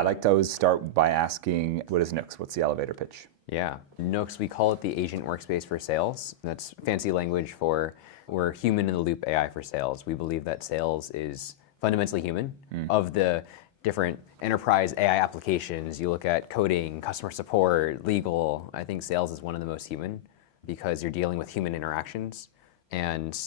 I like to always start by asking, what is Nooks? What's the elevator pitch? Yeah. Nooks, we call it the agent workspace for sales. That's fancy language for we're human in the loop AI for sales. We believe that sales is fundamentally human. Of the different enterprise AI applications, you look at coding, customer support, legal, I think sales is one of the most human because you're dealing with human interactions. And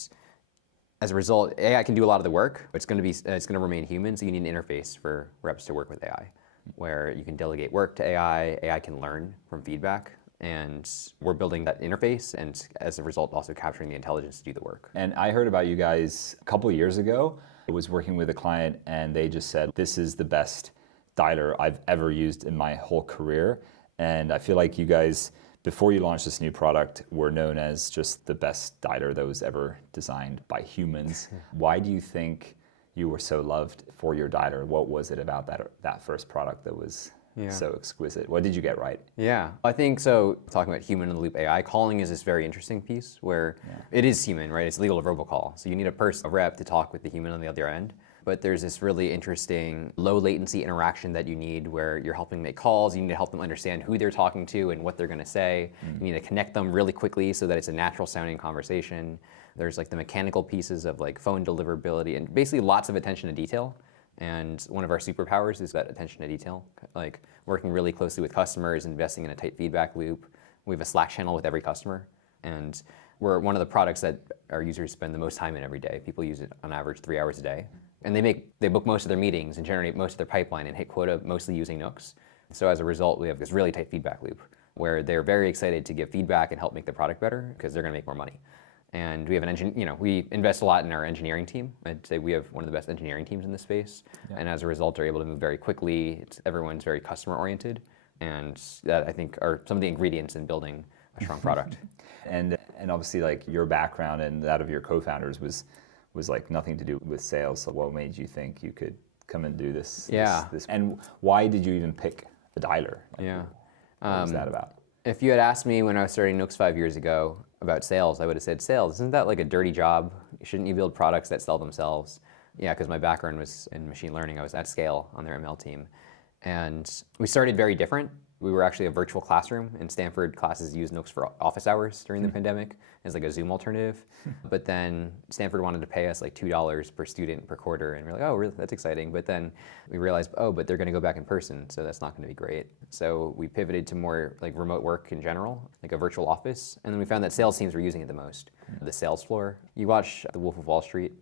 as a result, AI can do a lot of the work, but it's going to remain human, so you need an interface for reps to work with AI, where you can delegate work to AI, AI can learn from feedback, and we're building that interface, and as a result, also capturing the intelligence to do the work. And I heard about you guys a couple of years ago. I was working with a client, and they just said, this is the best dialer I've ever used in my whole career. And I feel like you guys, before you launched this new product, were known as just the best dialer that was ever designed by humans. Why do you think you were so loved for your dialer? What was it about that first product that was so exquisite? What did you get right? Yeah, I think so. Talking about human in the loop AI, calling is this very interesting piece where it is human, right? It's legal to robocall. So you need a rep to talk with the human on the other end. But there's this really interesting low latency interaction that you need where you're helping make calls. You need to help them understand who they're talking to and what they're going to say. You need to connect them really quickly so that it's a natural sounding conversation. There's like the mechanical pieces of like phone deliverability and basically lots of attention to detail. And one of our superpowers is that attention to detail, like working really closely with customers, investing in a tight feedback loop. We have a Slack channel with every customer, and we're one of the products that our users spend the most time in every day. People use it on average 3 hours a day. And they book most of their meetings and generate most of their pipeline and hit quota mostly using Nooks. So as a result, we have this really tight feedback loop where they're very excited to give feedback and help make the product better because they're going to make more money. And we have we invest a lot in our engineering team. I'd say we have one of the best engineering teams in this space. Yeah. And as a result, are able to move very quickly. Everyone's very customer oriented. And that I think are some of the ingredients in building a strong product. And obviously like your background and that of your co-founders was like nothing to do with sales. So what made you think you could come and do this? Yeah. And why did you even pick the dialer? What was that about? If you had asked me when I was starting Nooks 5 years ago about sales, I would have said, sales, isn't that like a dirty job? Shouldn't you build products that sell themselves? Yeah, because my background was in machine learning. I was at scale on their ML team. And we started very different. We were actually a virtual classroom, and Stanford classes used Nooks for office hours during the pandemic as like a Zoom alternative. But then Stanford wanted to pay us like $2 per student per quarter, and we're like, oh, really? That's exciting. But then we realized, oh, but they're going to go back in person, so that's not going to be great. So we pivoted to more like remote work in general, like a virtual office. And then we found that sales teams were using it the most. The sales floor. You watch The Wolf of Wall Street.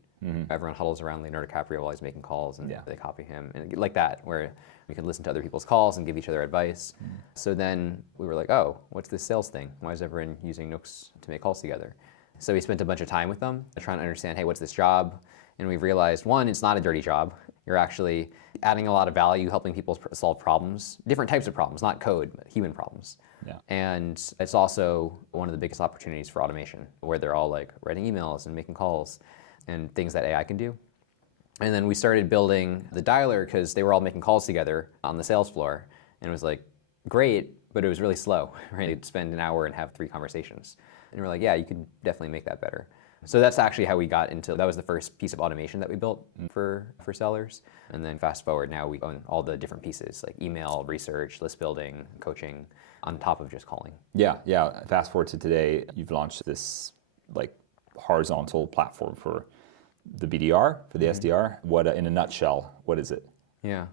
Everyone huddles around Leonardo DiCaprio while he's making calls, and they copy him, and like that, where we can listen to other people's calls and give each other advice. So then we were like, oh, what's this sales thing? Why is everyone using Nooks to make calls together? So we spent a bunch of time with them trying to understand, hey, what's this job? And we realized, one, it's not a dirty job. You're actually adding a lot of value, helping people solve problems, different types of problems, not code, but human problems. Yeah. And it's also one of the biggest opportunities for automation, where they're all like writing emails and making calls and things that AI can do. And then we started building the dialer because they were all making calls together on the sales floor. And it was like, great, but it was really slow, right? You'd spend an hour and have 3 conversations. And we're like, yeah, you could definitely make that better. So that's actually how we got into, that was the first piece of automation that we built for sellers. And then fast forward, now we own all the different pieces, like email, research, list building, coaching, on top of just calling. Yeah. Fast forward to today, you've launched this like horizontal platform for the BDR, for the SDR. What, in a nutshell, what is it? Yeah.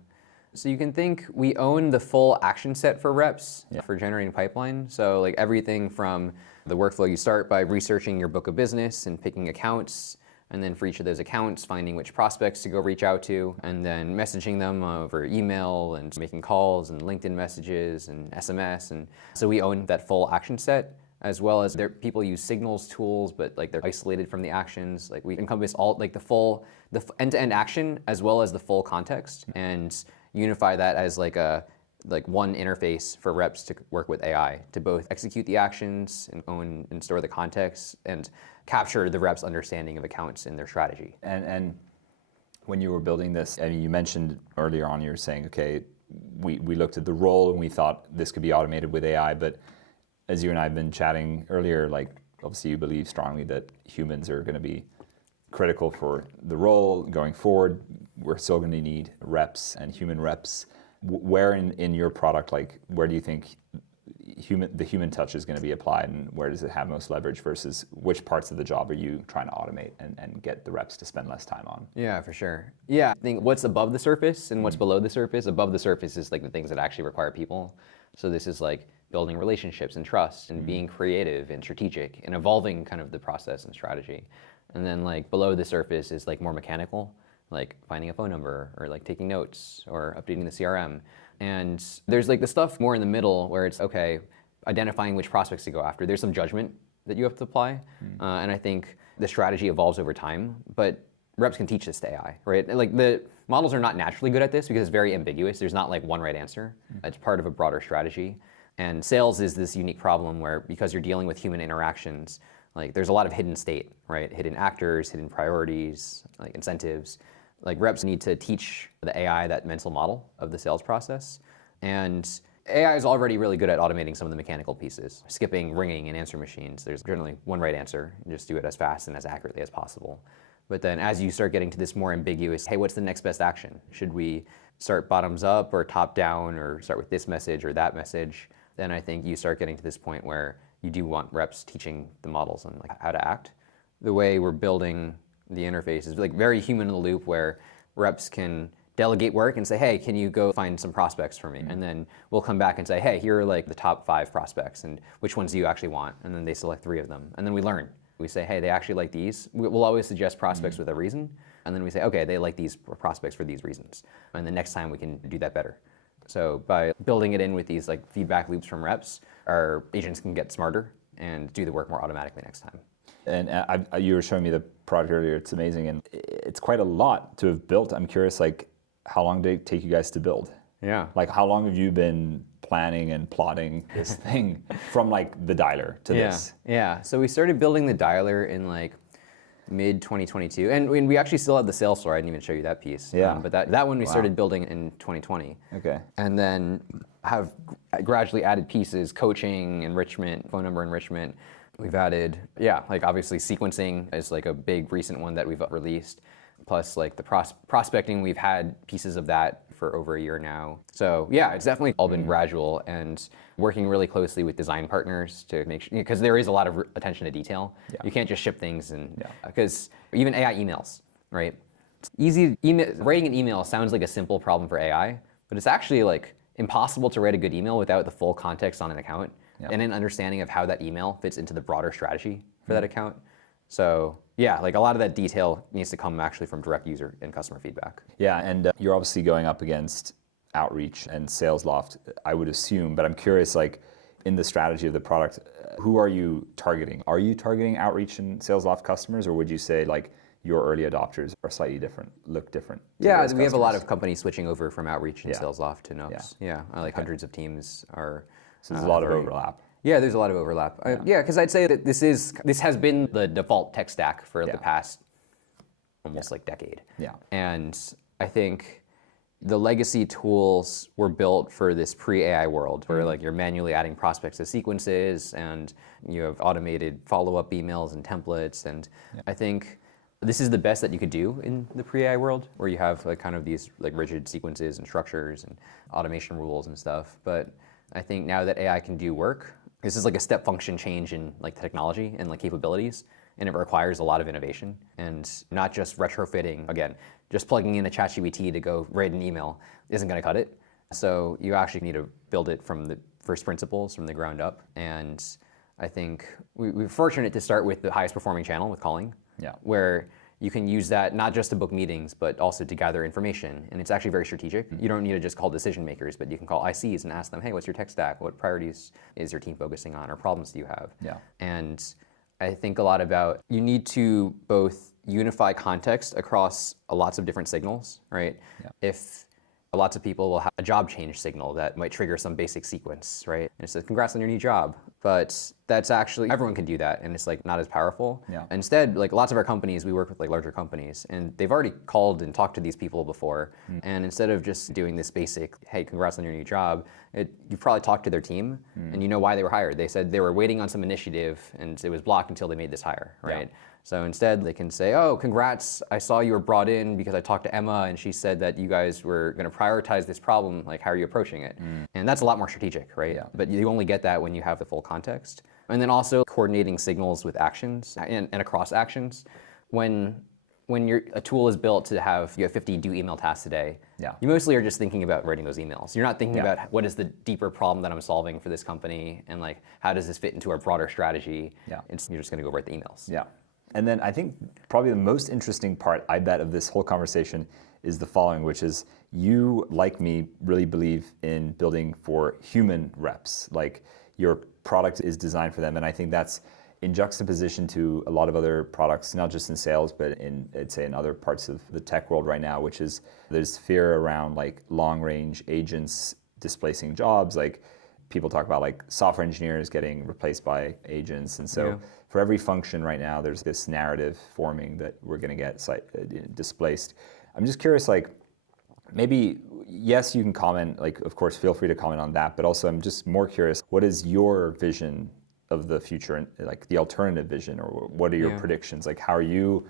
So you can think we own the full action set for reps for generating pipeline. So like everything from the workflow, you start by researching your book of business and picking accounts, and then for each of those accounts, finding which prospects to go reach out to, and then messaging them over email and making calls and LinkedIn messages and SMS. And so we own that full action set, as well as people use signals tools, but like they're isolated from the actions. Like we encompass all like the end-to-end action as well as the full context, and unify that as like one interface for reps to work with AI to both execute the actions and own and store the context and capture the reps' understanding of accounts in their strategy. And when you were building this, I mean, you mentioned earlier on, you were saying, okay, we looked at the role and we thought this could be automated with AI, but as you and I have been chatting earlier, like obviously you believe strongly that humans are going to be critical for the role going forward. We're still going to need reps and human reps. Where in your product, like where do you think the human touch is going to be applied, and where does it have most leverage versus which parts of the job are you trying to automate and get the reps to spend less time on? Yeah, for sure. Yeah, I think what's above the surface and what's below the surface. Above the surface is like the things that actually require people. So this is like building relationships and trust and being creative and strategic and evolving kind of the process and strategy. And then like below the surface is like more mechanical, like finding a phone number or like taking notes or updating the CRM. And there's like the stuff more in the middle where it's, okay, identifying which prospects to go after. There's some judgment that you have to apply. And I think the strategy evolves over time, but reps can teach this to AI, right? Like the models are not naturally good at this because it's very ambiguous. There's not like one right answer. It's part of a broader strategy. And sales is this unique problem where because you're dealing with human interactions, like there's a lot of hidden state, right? Hidden actors, hidden priorities, like incentives. Like reps need to teach the AI that mental model of the sales process. And AI is already really good at automating some of the mechanical pieces, skipping ringing and answer machines. There's generally one right answer, and just do it as fast and as accurately as possible. But then as you start getting to this more ambiguous, hey, what's the next best action? Should we start bottoms up or top down or start with this message or that message? Then I think you start getting to this point where you do want reps teaching the models on like how to act. The way we're building the interface is like very human in the loop where reps can delegate work and say, hey, can you go find some prospects for me? And then we'll come back and say, hey, here are like the top 5 prospects and which ones do you actually want? And then they select 3 of them. And then we learn. We say, hey, they actually like these. We'll always suggest prospects with a reason. And then we say, okay, they like these prospects for these reasons. And the next time we can do that better. So by building it in with these like feedback loops from reps, our agents can get smarter and do the work more automatically next time. And you were showing me the product earlier. It's amazing, and it's quite a lot to have built. I'm curious, like, how long did it take you guys to build? Yeah. Like, how long have you been planning and plotting this thing from like the dialer to this? Yeah. So we started building the dialer in like mid 2022, and we actually still have the sales floor. I didn't even show you that piece. Yeah. But that one we started building in 2020. Okay. And then have gradually added pieces, coaching, enrichment, phone number enrichment. We've added, like obviously sequencing is like a big recent one that we've released. Plus like the prospecting, we've had pieces of that for over a year now. So yeah, it's definitely all been gradual and working really closely with design partners to make sure, because there is a lot of attention to detail. Yeah. You can't just ship things and, because even AI emails, right? It's easy, writing an email sounds like a simple problem for AI, but it's actually like impossible to write a good email without the full context on an account. And an understanding of how that email fits into the broader strategy for that account. So yeah, like a lot of that detail needs to come actually from direct user and customer feedback. Yeah, and you're obviously going up against Outreach and Salesloft, I would assume, but I'm curious, like in the strategy of the product, who are you targeting? Are you targeting Outreach and Salesloft customers, or would you say like your early adopters are slightly different, look different? Yeah, we have a lot of companies switching over from Outreach and Salesloft to Nooks. Yeah, like hundreds of teams are. So there's a lot of overlap. Yeah, there's a lot of overlap. Yeah, because I'd say that this has been the default tech stack for the past almost like decade. Yeah. And I think the legacy tools were built for this pre-AI world where like you're manually adding prospects to sequences and you have automated follow-up emails and templates. And I think this is the best that you could do in the pre-AI world where you have like kind of these like rigid sequences and structures and automation rules and stuff. But I think now that AI can do work, this is like a step function change in like the technology and like capabilities, and it requires a lot of innovation and not just retrofitting. Again, just plugging in a ChatGPT to go write an email isn't going to cut it. So you actually need to build it from the first principles, from the ground up. And I think we're fortunate to start with the highest performing channel with calling, where you can use that not just to book meetings, but also to gather information. And it's actually very strategic. You don't need to just call decision makers, but you can call ICs and ask them, hey, what's your tech stack? What priorities is your team focusing on, or problems do you have? And I think a lot about, you need to both unify context across lots of different signals, right? If lots of people will have a job change signal that might trigger some basic sequence, right? And it says, congrats on your new job. But that's actually, everyone can do that, and it's like not as powerful. Instead, like lots of our companies, we work with like larger companies, and they've already called and talked to these people before. And instead of just doing this basic, hey, congrats on your new job, you've probably talked to their team, and you know why they were hired. They said they were waiting on some initiative, and it was blocked until they made this hire, right? So instead, they can say, oh, congrats, I saw you were brought in because I talked to Emma and she said that you guys were going to prioritize this problem. Like, how are you approaching it? And that's a lot more strategic, right? Yeah. But you only get that when you have the full context. And then also coordinating signals with actions and across actions. When a tool is built to have, you have 50 due email tasks a day, you mostly are just thinking about writing those emails. You're not thinking about what is the deeper problem that I'm solving for this company and like, how does this fit into our broader strategy? You're just gonna go write the emails. Yeah. And then I think probably the most interesting part, I bet, of this whole conversation is the following, which is you, like me, really believe in building for human reps. Like your product is designed for them. And I think that's in juxtaposition to a lot of other products, not just in sales, but I'd say in other parts of the tech world right now, which is there's fear around like long range agents displacing jobs. Like people talk about like software engineers getting replaced by agents. And so for every function right now, there's this narrative forming that we're going to get displaced. I'm just curious, like maybe, yes, you can comment, like of course, feel free to comment on that, but also I'm just more curious, what is your vision of the future, and like the alternative vision, or what are your predictions? Like how are you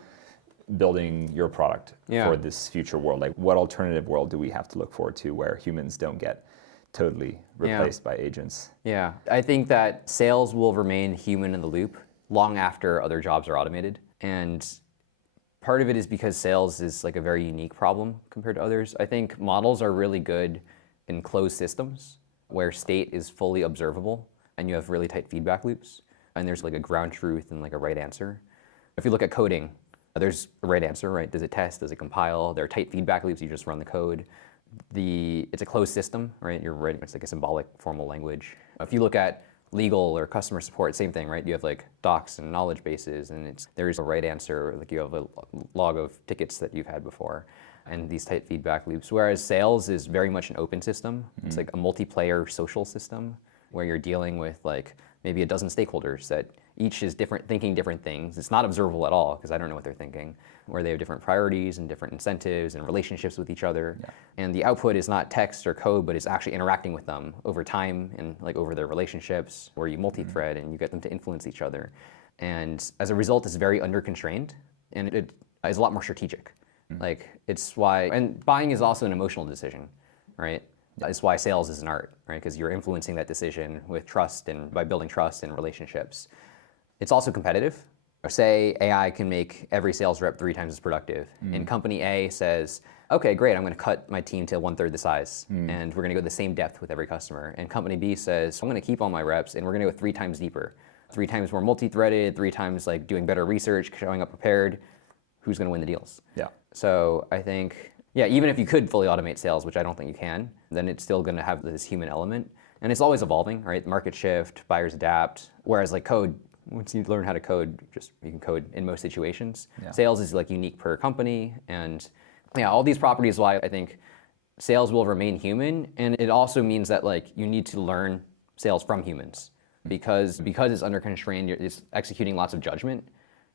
building your product for this future world? Like what alternative world do we have to look forward to where humans don't get totally replaced by agents? Yeah, I think that sales will remain human in the loop long after other jobs are automated. And part of it is because sales is like a very unique problem compared to others. I think models are really good in closed systems where state is fully observable and you have really tight feedback loops. And there's like a ground truth and like a right answer. If you look at coding, there's a right answer, right? Does it test? Does it compile? There are tight feedback loops. You just run the code. It's a closed system, right? You're writing, it's like a symbolic formal language. If you look at legal or customer support, same thing, right? You have like docs and knowledge bases, and there's a right answer, like you have a log of tickets that you've had before, and these tight feedback loops. Whereas sales is very much an open system. It's like a multiplayer social system where you're dealing with like maybe a dozen stakeholders that each is different, thinking different things. It's not observable at all because I don't know what they're thinking, where they have different priorities and different incentives and relationships with each other. And the output is not text or code, but it's actually interacting with them over time and like over their relationships, where you multi-thread and you get them to influence each other. And as a result, it's very under-constrained and it is a lot more strategic. Like it's why, and buying is also an emotional decision, right? That's why sales is an art, right? Because you're influencing that decision with trust and by building trust and relationships. It's also competitive. Say AI can make every sales rep 3 times as productive. And company A says, okay, great, I'm going to cut my team to 1/3 the size. And we're going to go the same depth with every customer. And company B says, I'm going to keep all my reps and we're going to go 3 times deeper. 3 times more multi-threaded, 3 times like doing better research, showing up prepared. Who's going to win the deals? So I think, even if you could fully automate sales, which I don't think you can, then it's still going to have this human element. And it's always evolving, right? Market shift, buyers adapt. Whereas like code, once you learn how to code, you can code in most situations. Sales is like unique per company, and all these properties why I think sales will remain human. And it also means that like you need to learn sales from humans because it's under constrained, it's executing lots of judgment,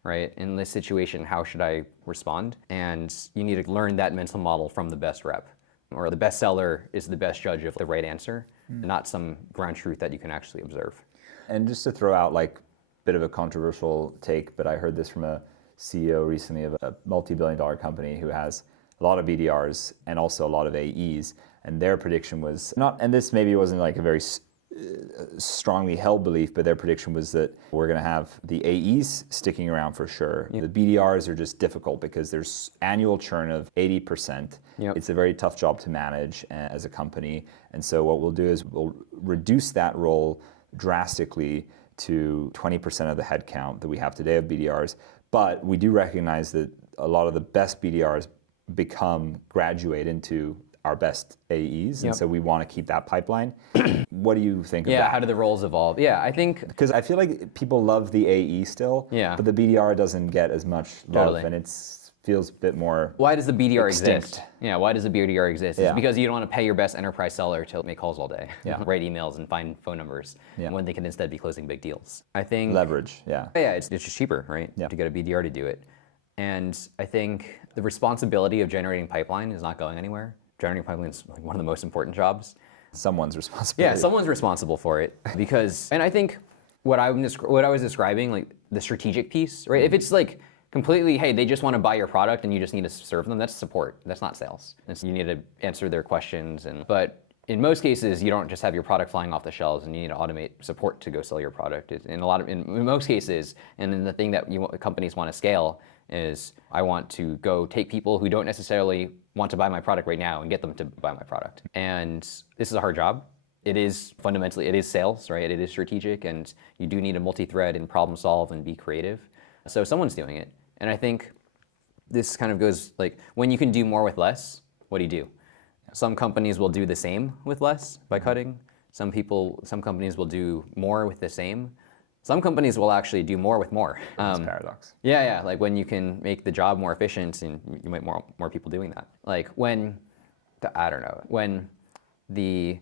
right? In this situation, how should I respond? And you need to learn that mental model from the best rep, or the best seller is the best judge of the right answer, not some ground truth that you can actually observe. And just to throw out like bit of a controversial take, but I heard this from a CEO recently of a multi-billion-dollar company who has a lot of BDRs and also a lot of AEs, and their prediction was not, and this maybe wasn't like a very strongly held belief, but their prediction was that we're going to have the AEs sticking around for sure. The BDRs are just difficult because there's annual churn of 80%. It's a very tough job to manage as a company, and so what we'll do is we'll reduce that role drastically to 20% of the headcount that we have today of BDRs. But we do recognize that a lot of the best BDRs graduate into our best AEs. And so we want to keep that pipeline. What do you think of that? How do the roles evolve? I think... Because I feel like people love the AE still, but the BDR doesn't get as much love, and it feels a bit more Why does the BDR extinct. exist? Why does the BDR exist? It's because you don't want to pay your best enterprise seller to make calls all day, write emails and find phone numbers, when they can instead be closing big deals. I think... Leverage, it's just cheaper, right? To get a BDR to do it. And I think the responsibility of generating pipeline is not going anywhere. Generating pipeline is like one of the most important jobs. Someone's responsible. Someone's responsible for it because, and I think what I was describing, like the strategic piece, right? If it's like completely, hey, they just want to buy your product and you just need to serve them, that's support. That's not sales. You need to answer their questions. But in most cases, you don't just have your product flying off the shelves and you need to automate support to go sell your product. In most cases, and then the thing that companies want to scale is, I want to go take people who don't necessarily want to buy my product right now and get them to buy my product. And this is a hard job. It is fundamentally, it is sales, right? It is strategic, and you do need to multi-thread and problem solve and be creative. So someone's doing it. And I think this kind of goes like, when you can do more with less, what do? Some companies will do the same with less by cutting. Some companies will do more with the same. Some companies will actually do more with more. That's paradox. Yeah, like when you can make the job more efficient, and you might more people doing that. Like when the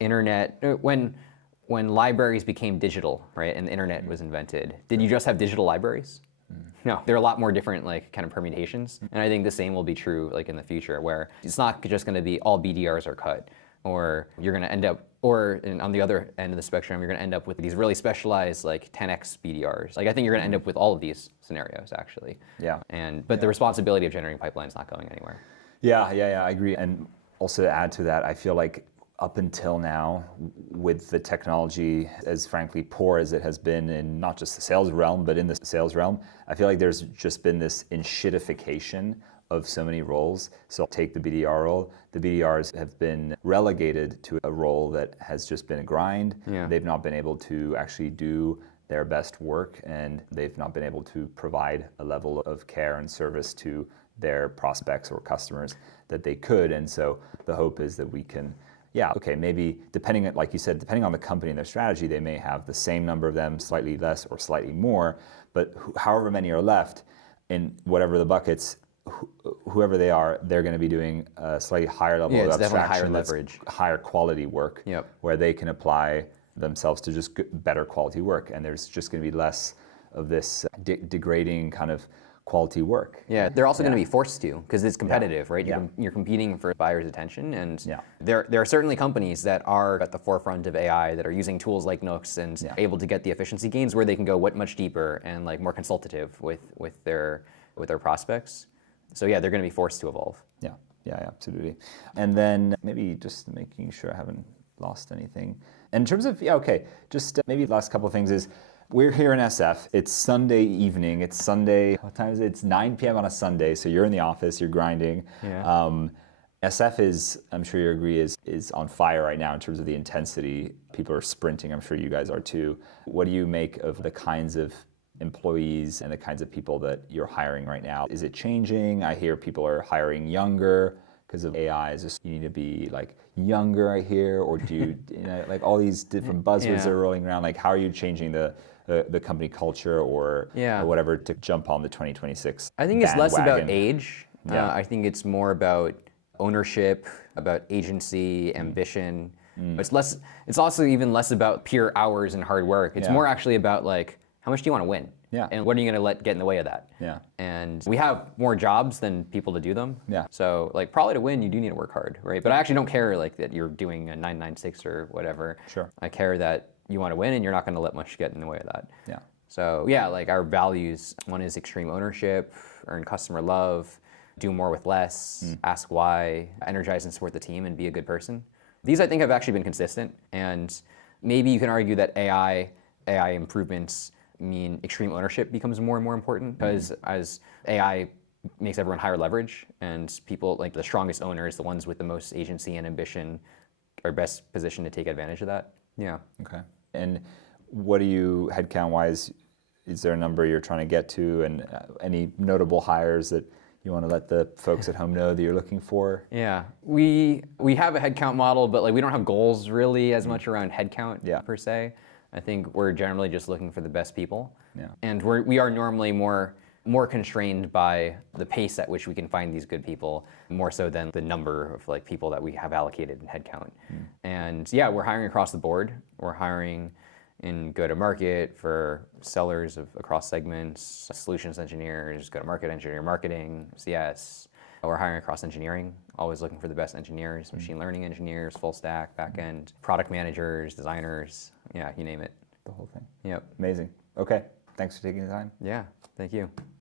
internet, when libraries became digital, right, and the internet was invented, did you just have digital libraries? No, there are a lot more different like kind of permutations, and I think the same will be true like in the future, where it's not just going to be all BDRs are cut, or you're going to end up, on the other end of the spectrum, you're going to end up with these really specialized like 10x BDRs. Like I think you're going to end up with all of these scenarios actually. Yeah. But the responsibility of generating pipeline is not going anywhere. Yeah, I agree. And also to add to that, I feel like up until now, with the technology as frankly poor as it has been in not just the sales realm, but in the sales realm, I feel like there's just been this enshittification of so many roles. So take the BDR role. The BDRs have been relegated to a role that has just been a grind. Yeah. They've not been able to actually do their best work, and they've not been able to provide a level of care and service to their prospects or customers that they could. And so the hope is that we can, maybe depending on, like you said, depending on the company and their strategy, they may have the same number of them, slightly less or slightly more, but however many are left in whatever the buckets, whoever they are, they're going to be doing a slightly higher level of abstraction, higher leverage, higher quality work, where they can apply themselves to just better quality work, and there's just going to be less of this degrading kind of quality work. Yeah, they're also going to be forced to, because it's competitive, right? You're competing for buyers' attention, and there are certainly companies that are at the forefront of AI that are using tools like Nooks and able to get the efficiency gains where they can go much deeper and like more consultative with their prospects. So yeah, they're going to be forced to evolve. Yeah, absolutely. And then maybe just making sure I haven't lost anything. And in terms of, just maybe the last couple of things is, we're here in SF. It's Sunday evening. It's Sunday, what time is it? It's 9 p.m. on a Sunday, so you're in the office, you're grinding. SF is, I'm sure you agree, is on fire right now in terms of the intensity. People are sprinting. I'm sure you guys are too. What do you make of the kinds of employees and the kinds of people that you're hiring right now? Is it changing? I hear people are hiring younger because of AI. Is this, you need to be like younger, I hear, or do you, like all these different buzzwords that are rolling around, like how are you changing the company culture or whatever to jump on the 2026 I think it's bandwagon? less about age. I think it's more about ownership, about agency, ambition. It's also even less about pure hours and hard work. It's more actually about like, how much do you want to win? And what are you going to let get in the way of that? And we have more jobs than people to do them. So like probably to win, you do need to work hard, right? But I actually don't care like that you're doing a 996 or whatever. Sure. I care that you want to win and you're not going to let much get in the way of that. So like our values, one is extreme ownership, earn customer love, do more with less, ask why, energize and support the team, and be a good person. These I think have actually been consistent, and maybe you can argue that AI improvements mean extreme ownership becomes more and more important, because as AI makes everyone higher leverage, and people like the strongest owners, the ones with the most agency and ambition, are best positioned to take advantage of that. Okay. And what do you, headcount-wise, is there a number you're trying to get to, and any notable hires that you want to let the folks at home know that you're looking for? We have a headcount model, but like we don't have goals really as much around headcount per se. I think we're generally just looking for the best people. And we are normally more constrained by the pace at which we can find these good people, more so than the number of like people that we have allocated in headcount. And we're hiring across the board. We're hiring in go-to-market for sellers across segments, solutions engineers, go-to-market engineer, marketing, CS. We're hiring across engineering, always looking for the best engineers, machine learning engineers, full stack, back-end, product managers, designers, you name it. The whole thing. Amazing. Okay, thanks for taking the time. Thank you.